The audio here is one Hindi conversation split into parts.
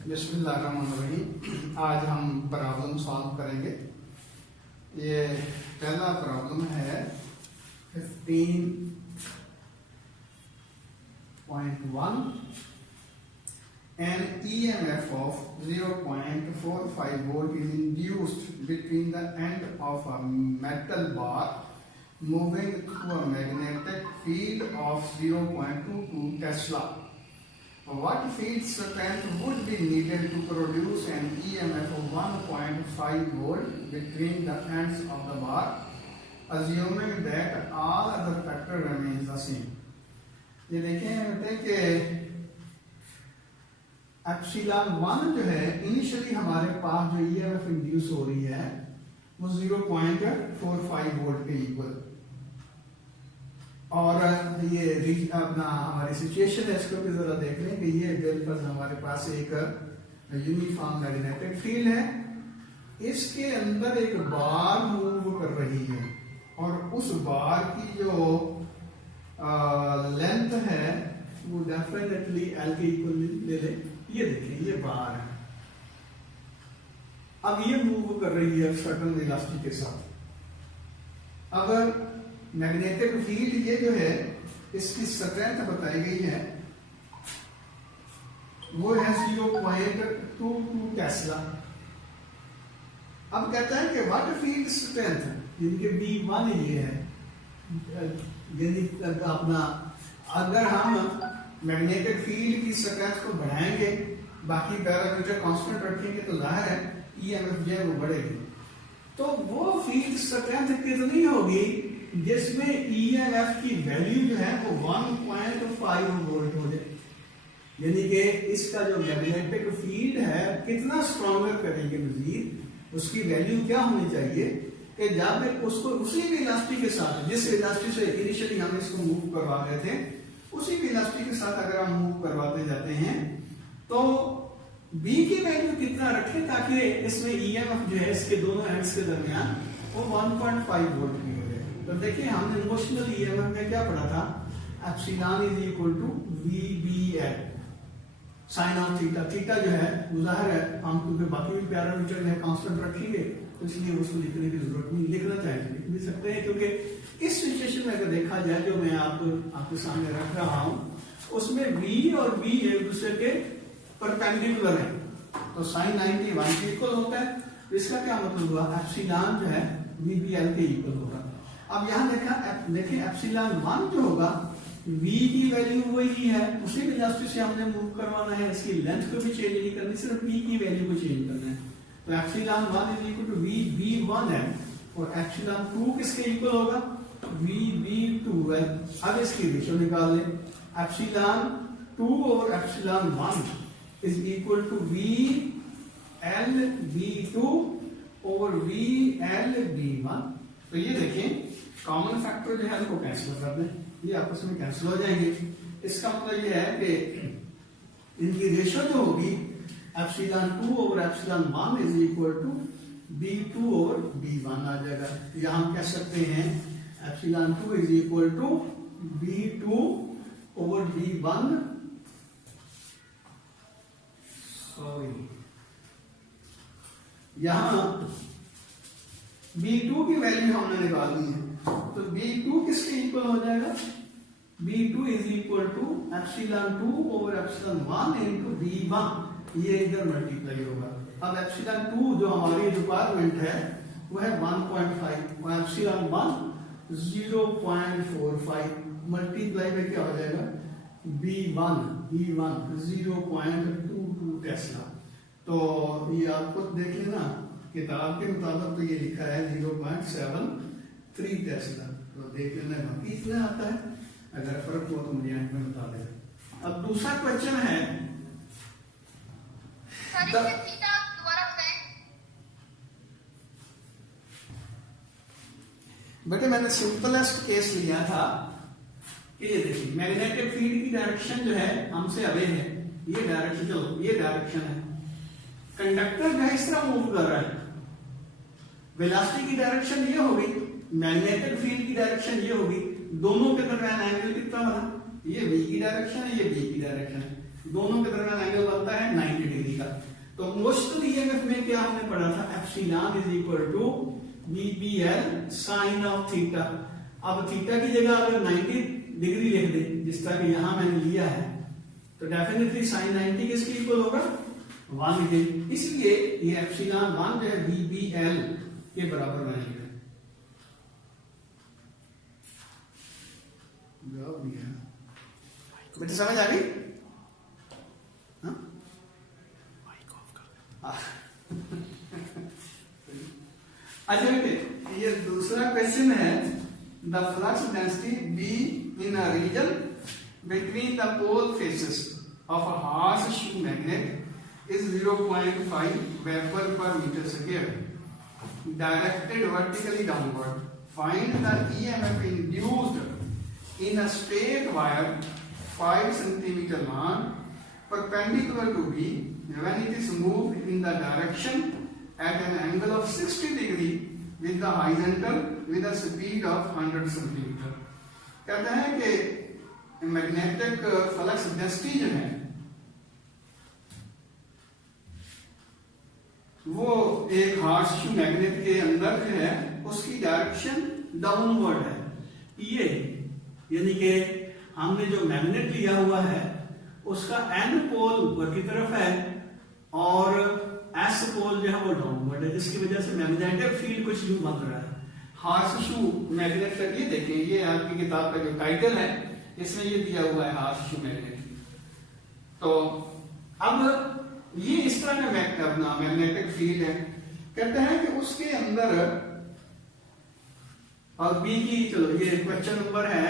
बिस्मिल्लाहिर्रहमानिर्रहीम। आज हम प्रॉब्लम सॉल्व करेंगे। ये पहला प्रॉब्लम है 15.1। An EMF of 0.45 volt is induced between the end of a metal bar moving through a magnetic field of 0.22 Tesla. What field strength would be needed to produce an EMF of 1.5 volt between the ends of the bar, assuming that all other factors remains the same? ये देखें बेटे कि एप्सिलॉन 1 जो है इनिशियली हमारे पास जो EMF इंड्यूस हो रही है वो 0.45 वोल्ट के इक्वल, और ये अपना हमारी सिचुएशन है इसको भी जरा देख लें कि ये बिल्कुल हमारे पास एक यूनिफॉर्म मैग्नेटिक फील्ड है, इसके अंदर एक बार मूव कर रही है और उस बार की जो लेंथ है वो डेफिनेटली एल के इक्वल ले ले। ये देखें ये बार है, अब ये मूव कर रही है सर्टेन वेलोसिटी के साथ। अगर मैग्नेटिक फील्ड ये जो है इसकी स्ट्रेंथ बताई गई है वो है 0.22 टेस्ला। अब कहता है कि व्हाट फील्ड स्ट्रेंथ, जिनके V1 ये है, यदि अपना अगर हम मैग्नेटिक फील्ड की स्ट्रेंथ को बढ़ाएंगे बाकी पैरामीटर कांस्टेंट रखेंगे तो जाहिर है EMF जो है वो बढ़ेगी। तो वो फील्ड स्ट्रेंथ कितनी होगी जिसमें EMF की वैल्यू जो है वो 1.5 वोल्ट हो जाए, यानी कि इसका जो मैग्नेटिक फील्ड है कितना स्ट्रॉन्गर करेंगे मजीद, उसकी वैल्यू क्या होनी चाहिए कि जब उसको उसी वेलोसिटी के साथ, जिस वेलोसिटी से इनिशियली हम इसको मूव करवा रहे थे, उसी वेलोसिटी के साथ अगर हम मूव करवाते जाते हैं तो B की वैल्यू कितना रखें ताकि इसमें EMF जो है इसके दोनों एंड्स के दरमियान वो 1.5 वोल्ट की हो जाए। तो देखिए हमने इमोशनल EMF में क्या पढ़ा था, epsilon is equal to VBL sine of theta. Theta जो है जाहिर है हम क्योंकि बाकी भी पैरामीटर जो है कांस्टेंट रखेंगे तो इसलिए उसको लिखने की जरूरत नहीं, लिखना चाहिए लिख भी सकते हैं, क्योंकि इस सिचुएशन में अगर देखा जाए जो मैं आपके सामने रख रहा हूं उसमें V और B एक दूसरे के परपेंडिकुलर है तो साइन 90 1 के इक्वल होता है। तो इसका क्या मतलब हुआ, एप्सिलॉन जो है VBL के इक्वल होगा। अब यहां देखें एप्सिलॉन 1 जो होगा V की वैल्यू वही है, उसी वेलोसिटी से हमने मूव करवाना है, इसकी लेंथ को भी चेंज नहीं करनी, सिर्फ V की वैल्यू को चेंज करना है। तो epsilon 1 is equal to VB1 है और एप्सिलॉन 2 किसके इक्वल होगा, VB2 है। अब इसकी रेशियो निकाल लें, एप्सिलॉन 2 और epsilon 1 is equal to VLB2 और VLB1। तो ये देखें कॉमन फैक्टर जो है उनको कैंसिल कर दें, ये आपस में कैंसिल हो जाएंगे। इसका मतलब ये है कि इनकी रेशियो जो होगी एप्सिलॉन 2 और epsilon 1 is equal to B2 और B1 आ जाएगा। या हम कह सकते हैं epsilon 2 is equal to B2 और B1, सॉरी यहां B2 की वैल्यू हमने निकालनी है तो B2 किसके इक्वल हो जाएगा, B2 is equal to epsilon 2 over epsilon 1 into B1, ये इधर मल्टीप्लाई होगा। अब एप्सिलॉन 2 जो हमारी रिक्वायरमेंट है वो है 1.5 और एप्सिलॉन 1 0.45 मल्टीप्लाई में क्या हो जाएगा B1 0.22 टेस्ला। तो ये आप खुद देख लेना किताब के मुताबिक तो ये लिखा है 0.73 टेस्ला, तो देख लेना बाकी इतना आता है, अगर फर्क हो तो मुझे में बता देना। अब दूसरा क्वेश्चन है बेटे मैंने सिंपलेस्ट केस लिया था कि ये देखिए मैग्नेटिक फील्ड की डायरेक्शन जो है हमसे अवे है, ये डायरेक्शन, चलो ये डायरेक्शन है, कंडक्टर जो है इस तरह मूव कर रहा है, वेलोसिटी की डायरेक्शन ये होगी, मैग्नेटिक फील्ड की डायरेक्शन ये होगी, दोनों के दरमियान एंगल कितना बना, ये v की डायरेक्शन है, ये b की डायरेक्शन है, दोनों के दरमियान एंगल बनता है 90 डिग्री का। क्या हमने पढ़ा था, epsilon is equal to BPL sine of theta. अब थीटा की जगह अगर 90 डिग्री लिख दें जिस तरह कि यहां मैंने लिया है, तो डेफिनेटली साइन 90 किसके इक्वल होगा, 1 के। इसलिए ये एप्सिलॉन 1 जो है BPL के बराबर बनेगा। बेटे समझ आ गई? अच्छा बेटे, ये दूसरा क्वेश्चन है, the flux density B in a region between the pole faces of a horseshoe magnet is 0.5 weber per metre square directed vertically downward. Find the EMF induced in a straight wire 5 cm long perpendicular to B when it is moved in the direction at an angle of 60 degree with the horizontal with a speed of 100 cm. कहते हैं कि मैग्नेटिक फ्लक्स डेंसिटी जो है वो एक हार्स शू मैग्नेट के अंदर जो है उसकी डायरेक्शन डाउनवर्ड है। ये यानी कि हमने जो मैग्नेट लिया हुआ है उसका एन पोल ऊपर की तरफ है और एस पोल जो है वो डाउनवर्ड है, जिसकी वजह से मैग्नेटिक फील्ड कुछ यूं बन रहा है। हार्स शू मैग्नेट का ये देखें, ये आपकी किताब का जो टाइटल है इसमें ये दिया हुआ है हार्स शू मैग्नेट। तो अब ये इस तरह का अपना मैग्नेटिक फील्ड है। कहते हैं कि उसके अंदर, और बी की, चलो ये क्वेश्चन नंबर है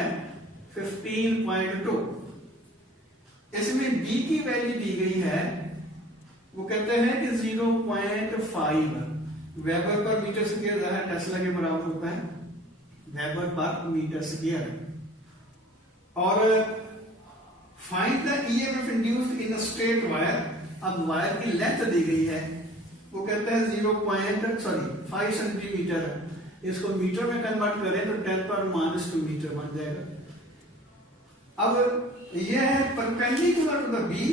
15.2, इसमें बी की वैल्यू दी गई है, वो कहते हैं कि 0.5 वेबर पर मीटर स्क्वायर है, टेस्ला के बराबर होता है वेबर पर मीटर स्क्वायर। और find the EMF induced in a straight wire. अब वायर की लेंथ दी गई है, वो कहते हैं 5 सेंटीमीटर, इसको मीटर में कन्वर्ट करें तो 10⁻² मीटर बन जाएगा। अब यह है perpendicular to the B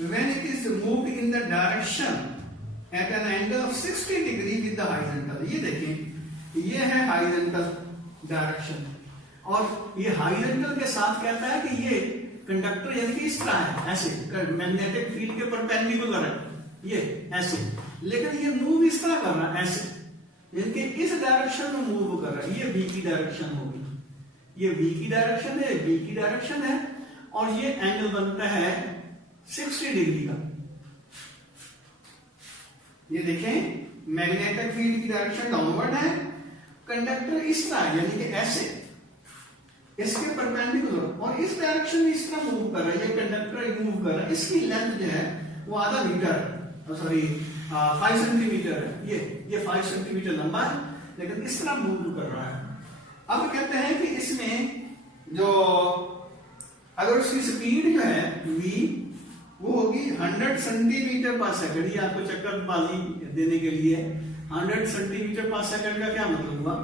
when it is moved in the direction at an angle of 60 degree with the horizontal. ये देखें, ये है हॉरिजॉन्टल डायरेक्शन, और ये हॉरिजॉन्टल के साथ कहता है कि ये कंडक्टर यानी कि इस तरह है, ऐसे मैग्नेटिक फील्ड के परपेंडिकुलर है, ये ऐसे, लेकिन ये मूव इस तरह कर रहा है, ऐसे, यानी कि इस डायरेक्शन में मूव कर रहा है। ये बी की डायरेक्शन होगी, ये बी की डायरेक्शन है, बी की डायरेक्शन है, और ये एंगल बनता है 60 डिग्री का। ये देखें, मैग्नेटिक फील्ड की डायरेक्शन डाउनवर्ड है, कंडक्टर इस तरह यानी कि ऐसे इसके परपेंडिकुलर, और इस डायरेक्शन में इस तरह मूव कर रहा है, ये कंडक्टर मूव कर रहा है, इसकी लेंथ जो है वो आधा मीटर, 5 सेंटीमीटर है, ये 5 सेंटीमीटर लंबा है, लेकिन इस तरह मूव कर रहा है। अब कहते हैं कि इसमें जो अगर उसकी स्पीड जो है v वो होगी 100 सेंटीमीटर पर सेकंड। ये आपको चक्करबाजी देने के लिए 100 सेंटीमीटर पर सेकंड का क्या मतलब हुआ,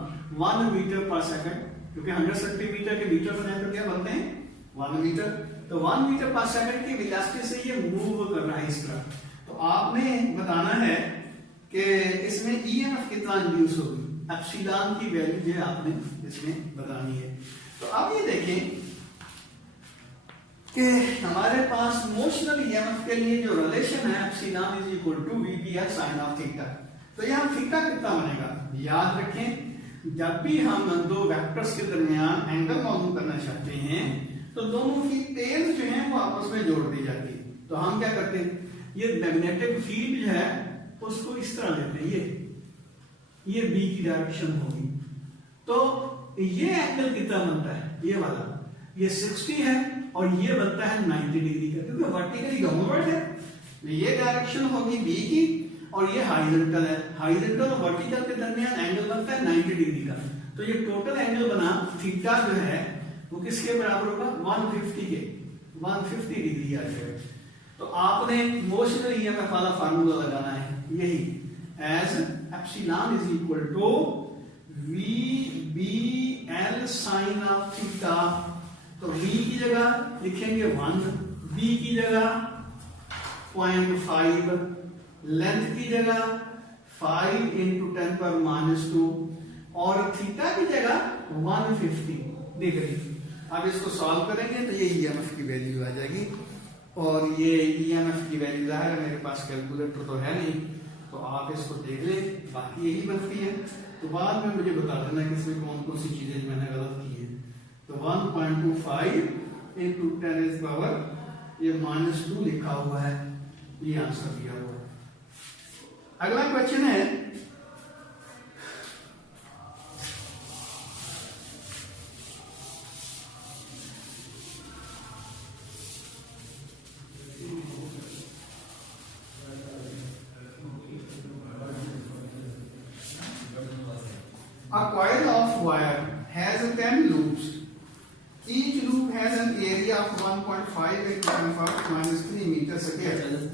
1 मीटर पर सेकंड, क्योंकि 100 सेंटीमीटर के मीटर बनाए तो क्या बनते हैं 1 मीटर। तो 1 मीटर पर सेकंड की वेलोसिटी से ये मूव कर रहा है इस तरह। तो आपने बताना है कि इसमें ईएमएफ कितना इंड्यूस होगी, एप्सिलॉन की वैल्यू जो है आपने इसमें बतानी है। तो अब ये देखें कि हमारे पास मोशनल ईएमएफ के लिए जो रिलेशन है epsilon is equal to VPL sine of theta. तो यहाँ थीटा कितना बनेगा, याद रखें जब भी हम दो वेक्टर्स के दरमियान एंगल मालूम करना चाहते हैं तो दोनों की टेल जो है वो आपस में जोड़ दी जाती है। तो हम क्या करते हैं, ये मैग्नेटिक फील्ड जो है उसको इस तरह लेते हैं, ये बी की डायरेक्शन होगी, तो ये एंगल कितना बनता है, ये वाला, ये 60 है और ये बनता है 90 डिग्री का, क्योंकि वर्टिकली डाउनवर्ड है। ये डायरेक्शन होगी बी की और ये हॉरिजॉन्टल है, हॉरिजॉन्टल और वर्टिकल के दरमियान एंगल बनता है 90 डिग्री का। तो ये टोटल एंगल बना थीटा जो है वो किसके बराबर होगा, 150 डिग्री आ जाएगा। तो आपने मोशनल ईएमएफ वाला फार्मूला लगाना है, यही as epsilon is equal to VBL sine of theta. तो V की जगह लिखेंगे 1, B की जगह 0.5 लेंथ की जगह 5 इंटू 10 पर -2 और थीटा की जगह 150 डिग्री। अब इसको सॉल्व करेंगे तो ये ईएमएफ की वैल्यू आ जाएगी, और ये ईएमएफ की वैल्यू है, मेरे पास कैलकुलेटर तो है नहीं, तो आप इसको देख लें, बाकी यही बनती है। तो बाद में मुझे बता देना कि इसमें कौन कौन सी चीजें मैंने गलत की है। तो 1.25 इंटू 10 पावर ये -2 लिखा हुआ है, ये आंसर दिया हुआ है। अगला क्वेश्चन है a coil of wire has 10 loops. Each loop has an area of 1.5 into 10 power minus 3 meters square.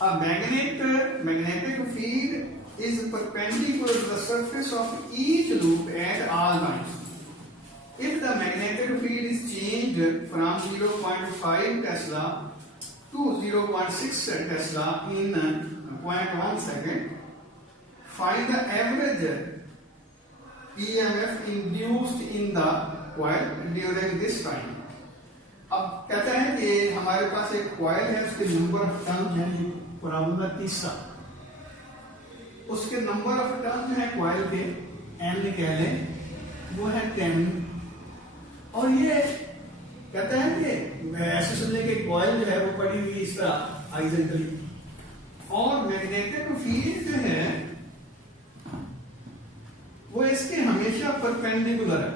A magnetic field is perpendicular to the surface of each loop at all times. If the magnetic field is changed from 0.5 Tesla to 0.6 Tesla in 0.1 second, find the average EMF induced in the coil during this time. अब कहता है कि हमारे पास एक कॉइल है, उसके नंबर ऑफ टर्न है, प्रॉब्लम है तीसरा, उसके नंबर ऑफ टर्न है कॉइल के n कह लें, वो है 10, और ये कहता है कि ऐसे समझे कि कॉइल जो है वो पड़ी हुई इस तरह हॉरिजॉन्टली, और मैग्नेटिक फील्ड जो है वो इसके हमेशा परपेंडिकुलर है,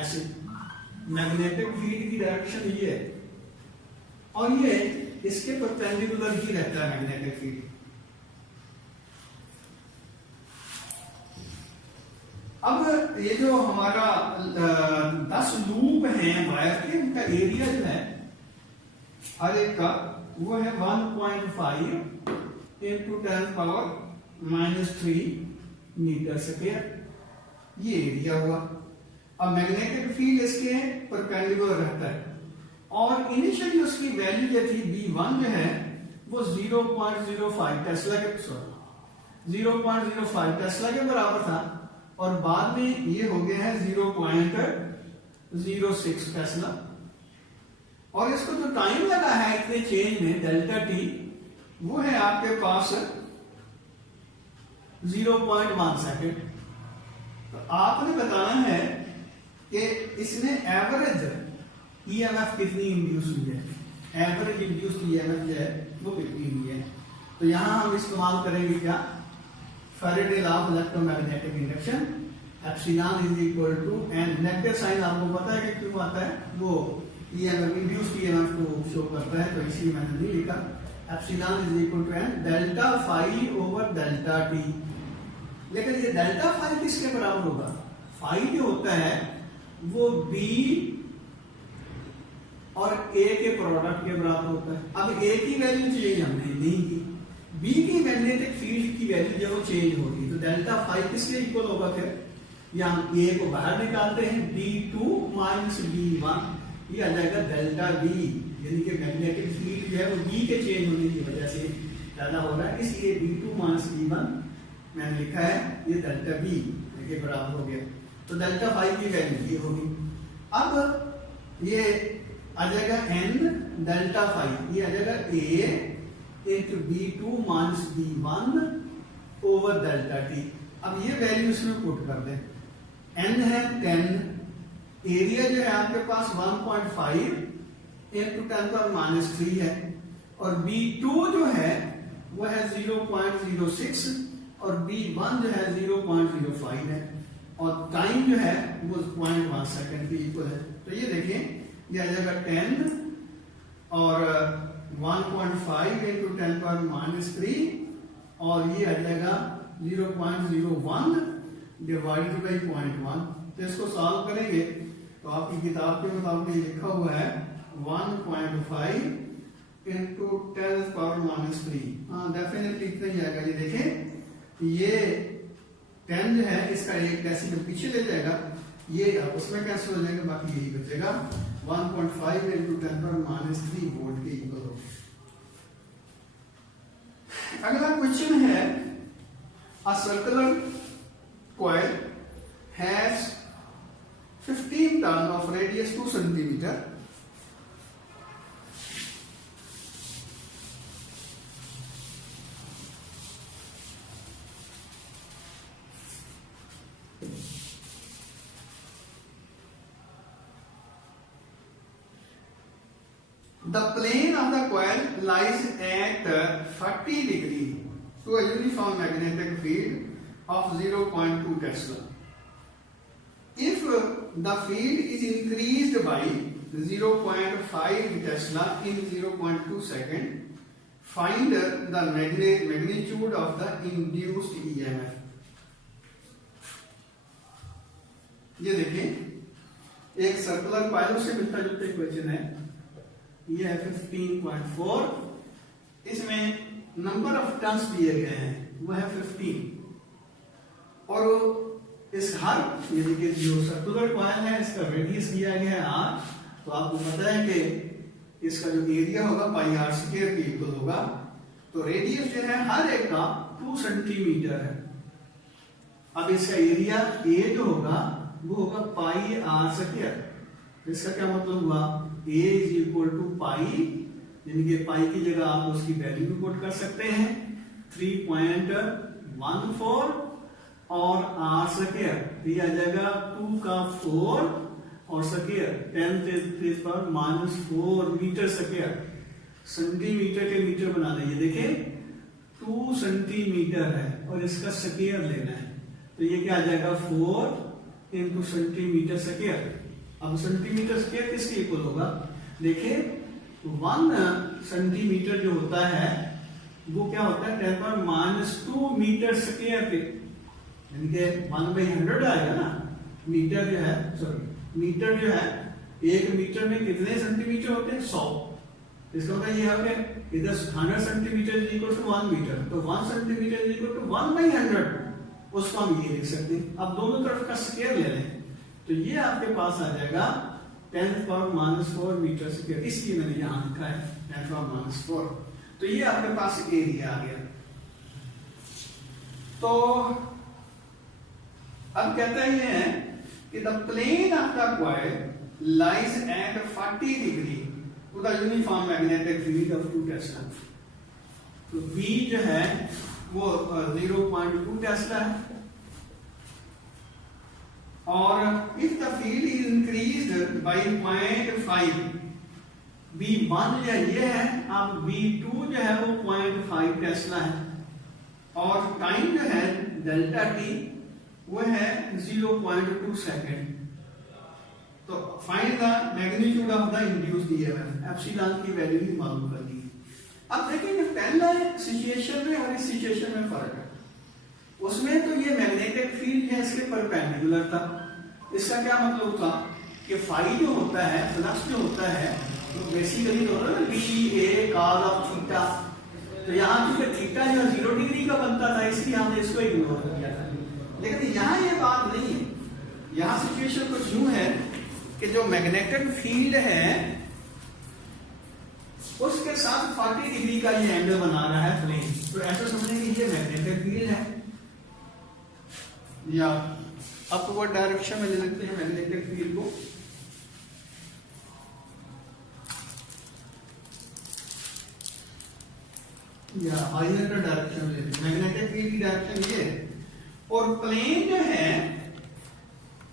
ऐसे मैग्नेटिक फील्ड की डायरेक्शन ये है, और ये इसके परपेंडिकुलर ही रहता है मैग्नेटिक फील्ड। अब ये जो हमारा 10 लूप हैं वायर के, उनका एरिया जो है हर एक का वो है 1.5 इंटू 10 पावर -3 मीटर स्क्वायर, ये एरिया हुआ। अब मैग्नेटिक फील्ड इसके परपेंडिकुलर रहता है, और इनिशियली उसकी वैल्यू जो थी B1 जो है वो 0.05 टेस्ला के 0.05 टेस्ला के बराबर था, और बाद में ये हो गया है 0.06 टेस्ला, और इसको जो टाइम लगा है इतने चेंज में डेल्टा टी, वो है आपके पास 0.1 सेकेंड। तो आपने बताना है कि इसमें एवरेज ईएमएफ कितनी इंड्यूस हुई है, एवरेज इंड्यूस्ड ईएमएफ जो है वो कितनी हुई है। तो यहां हम इस्तेमाल करेंगे क्या, Faraday law of electromagnetic induction, epsilon is equal to N, negative sign आपको पता है कि क्यों आता है, वो ईएमएफ इंड्यूस्ड ईएमएफ को शो करता है, तो इसलिए मैंने नहीं लिखा। Epsilon is equal to N delta phi over delta T, लेकिन ये डेल्टा फाई किसके बराबर होगा, फाई जो होता है वो बी और ए के प्रोडक्ट के बराबर होता है। अब ए की वैल्यू चेंज हमने नहीं की, बी की मैग्नेटिक फील्ड की वैल्यू जब वो चेंज होगी तो डेल्टा फाई किसके इक्वल होगा, फिर या हम ए को बाहर निकालते हैं, B2 माइनस B1, ये आ जाएगा डेल्टा बी, यानी कि मैग्नेटिक फील्ड जो है वो बी के चेंज होने की वजह से ज्यादा हो रहा है, इसलिए B2 माइनस B1 मैंने लिखा है, ये डेल्टा बी के बराबर हो गया। तो डेल्टा फाई की वैल्यू ये होगी। अब ये आ जाएगा n डेल्टा फाई, ये आ जाएगा a into B2 minus B1 over delta T. अब ये वैल्यू इसमें पुट कर दें, n है 10, एरिया जो है आपके पास 1.5 इंटू 10 पावर -3 है, और B2 जो है वो है 0.06 और B1 जो है 0.05 है, और टाइम जो है वो 0.1 सेकेंड के इक्वल है। तो ये देखिए ये आ जाएगा 10 और 1.5 इंटू 10 पावर -3, और ये आ जाएगा 0.01 डिवाइडेड बाई 0.1। तो इसको सॉल्व करेंगे तो आपकी किताब के मुताबिक लिखा हुआ है 1.5 इंटू 10 पावर -3, हाँ डेफिनेटली इतना ही आएगा। ये देखें ये 10 जो है इसका एक डेसिमल पीछे ले जाएगा, ये उसमें कैंसिल हो जाएगा, बाकी यही बचेगा 1.5 इंटू 10 पावर -3 वोल्ट के इक्वल होगा। circular coil has 15 turn of radius 2 centimeter. The plane of the coil lies at 40 degree to a uniform magnetic field of 0.2 Tesla. If the field is increased by 0.5 Tesla in 0.2 second, find the magnitude of the induced EMF. ये देखें, एक सर्कुलर कॉइल से मिलता जुलता इक्वेशन है, ये है 15.4, इसमें नंबर ऑफ टर्न्स दिए गए हैं वो है 15, और इस हर यानी कि जो सर्कुलर कॉइल है इसका रेडियस दिया गया है r, तो आपको पता है कि इसका जो एरिया होगा पाई r स्क्वायर के इक्वल होगा, तो रेडियस जो है हर एक का 2 सेंटीमीटर है। अब इसका एरिया A जो होगा वो होगा पाई r स्क्वायर। इसका क्या मतलब हुआ, A इज इक्वल टू पाई, यानी कि पाई की जगह आप उसकी वैल्यू भी पुट कर सकते हैं 3.14 और r स्क्वायर, तो ये आ जाएगा 2 का 4 और स्क्वायर 10⁻⁻⁴ मीटर स्क्वायर, सेंटीमीटर के मीटर बना देंगे। देखें 2 सेंटीमीटर है और इसका स्क्वायर लेना है, तो ये क्या आ जाएगा 4 इंटू सेंटीमीटर स्क्वायर। अब सेंटीमीटर स्क्वायर किसके इक्वल होगा, देखिए 1 सेंटीमीटर जो होता है वो क्या होता है 10⁻⁻² मीटर स्क्वायर के, यानी कि 1/100 आएगा ना। मीटर जो है, सॉरी मीटर जो है, 1 मीटर में कितने सेंटीमीटर होते हैं 100, इसका मतलब ये है कि इधर 100 centimetre is equal to 1 metre, तो 1 सेंटीमीटर इज इक्वल टू 1/100, उसको हम ये लिख सकते हैं। अब दोनों तरफ का स्क्वायर ले लें तो ये आपके पास आ जाएगा 10⁻⁻⁴ मीटर स्क्वायर, इसलिए मैंने यहां लिखा है 10⁻⁻⁴। तो ये आपके पास एरिया आ गया। तो अब कहता ये है कि the plane of the coil lies at 40 degree to the uniform magnetic field of 2 tesla. तो V जो है वो 0.2 टेस्ला है, और if the field is increased by 0.5, V1 जो ये है, अब V2 जो है वो 0.5 टेस्ला है, और टाइम जो है डेल्टा t वो है 0.2 सेकेंड। तो find the magnitude of the induced EMF, epsilon की वैल्यू भी मालूम कर ली। अब देखेंगे पहला सिचुएशन में और इस सिचुएशन में फर्क है। उसमें तो ये मैग्नेटिक फील्ड है इसके परपेंडिकुलर था, इसका क्या मतलब था कि फाई जो होता है, फ्लक्स जो होता है, तो बेसिकली होता है B A cos of theta, तो यहाँ क्योंकि थीटा जो 0 डिग्री का बनता था इसलिए हमने इसको इग्नोर किया था। लेकिन यहाँ ये बात नहीं है, यहाँ सिचुएशन कुछ यूं है कि जो मैग्नेटिक फील्ड है उसके साथ 40 डिग्री का ये एंगल बना रहा है प्लेन, तो ऐसा समझें कि ये मैग्नेटिक फील्ड है, या अपवर्ड डायरेक्शन में ले लेते हैं मैग्नेटिक फील्ड को। या हॉरिजॉन्टल डायरेक्शन में लेते हैं, मैग्नेटिक फील्ड की डायरेक्शन ये है, और प्लेन जो है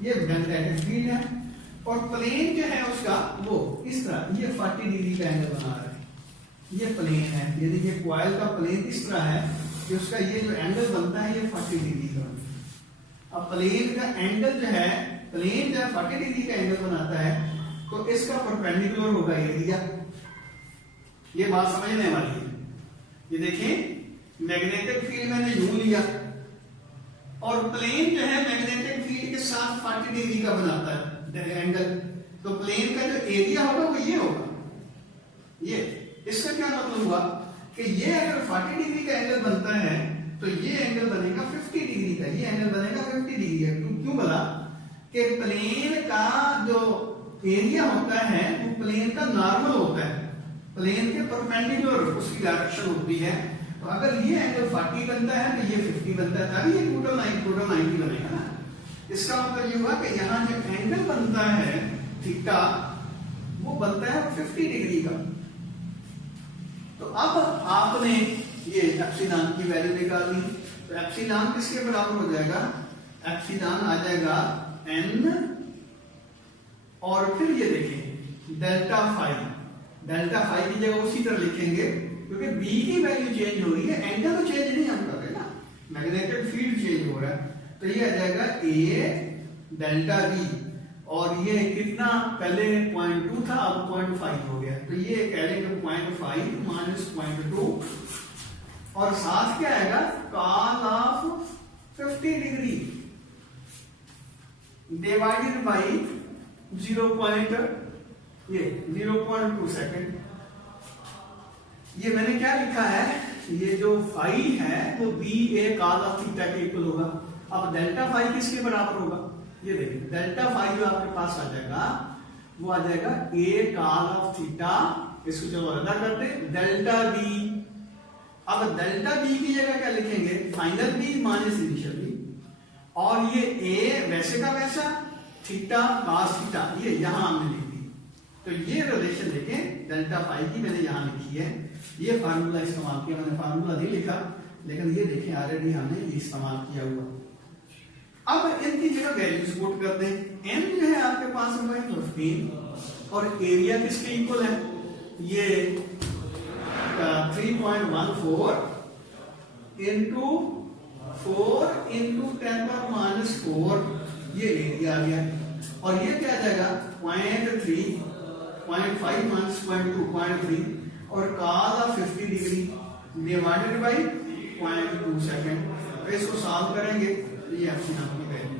ये मैग्नेटिक फील्ड है, और प्लेन जो है उसका वो इस तरह ये 40 डिग्री का एंगल बना रहा है, ये प्लेन है, यानी ये कॉइल का प्लेन इस तरह है कि उसका ये जो एंगल बनता है ये 40 डिग्री का। अब प्लेन का एंगल जो है, प्लेन जब 40 डिग्री का एंगल बनाता है तो इसका परपेंडिकुलर होगा एरिया। ये बात समझने वाली है। ये देखिए मैग्नेटिक फील्ड मैंने यूं लिया, और प्लेन जो है मैग्नेटिक फील्ड के साथ 40 डिग्री का बनाता है एंगल, तो प्लेन का जो एरिया होगा वो ये होगा। ये इसका क्या मतलब हुआ कि ये अगर 40 डिग्री का एंगल बनता है तो ये एंगल बनेगा 50 डिग्री का, ये एंगल बनेगा 50 डिग्री का। क्यों बना कि प्लेन का जो एरिया होता है वो प्लेन का नॉर्मल होता है, प्लेन के परपेंडिकुलर उसकी डायरेक्शन होती है, तो अगर ये एंगल 40 बनता है तो ये 50 बनता है, तभी ये टोटल 90 बनेगा ना। इसका मतलब ये हुआ कि यहाँ जो एंगल बनता है थीटा वो बनता है 50 डिग्री का। तो अब आपने ये एप्सिलॉन की वैल्यू निकालनी, तो एप्सिलॉन किसके बराबर हो जाएगा, एप्सिलॉन आ जाएगा n, और फिर ये देखें डेल्टा फाई, डेल्टा फाई की जगह उसी तरह लिखेंगे क्योंकि b की वैल्यू चेंज हो रही है, एंगल तो चेंज नहीं हम कर रहे ना, मैग्नेटिक फील्ड चेंज हो रहा है। तो ये आ जाएगा a डेल्टा b, और ये कितना, पहले 0.2 था अब 0.5 हो गया, तो ये कह रहे हैं 0.5 माइनस 0.2, और साथ क्या आएगा cos of 50 degree divided by 0.2 second. ये मैंने क्या लिखा है, ये जो फाई है वो B A cos of theta के इक्वल होगा। अब डेल्टा फाई किसके बराबर होगा, ये देखिए डेल्टा फाई जो आपके पास आ जाएगा वो आ जाएगा ए कॉस ऑफ थीटा, इसको चलो अलग कर दे, डेल्टा बी। अब डेल्टा बी की जगह क्या लिखेंगे, final B minus initial B, और ये ए वैसे का वैसा थीटा कॉस थीटा, ये यहां हमने लिख दी। तो ये रिलेशन देखें डेल्टा फाई की मैंने यहां लिखी है, ये फार्मूला इस्तेमाल किया, मैंने फार्मूला नहीं लिखा लेकिन ये देखें ऑलरेडी हमने ये इस्तेमाल किया हुआ। अब इनकी जगह वैल्यूज पुट कर दें, n जो है आपके पास होगा 15, और एरिया किसके इक्वल है, ये 3.14 इंटू 4 इंटू 10⁻⁴, ये एरिया आ गया, और ये क्या आ जाएगा 0.3, 0.5 माइनस 0.2 0.3, और cos of 50 degree divided by 0.2 second. इसको सॉल्व करेंगे, ये एप्सिलॉन की वैल्यू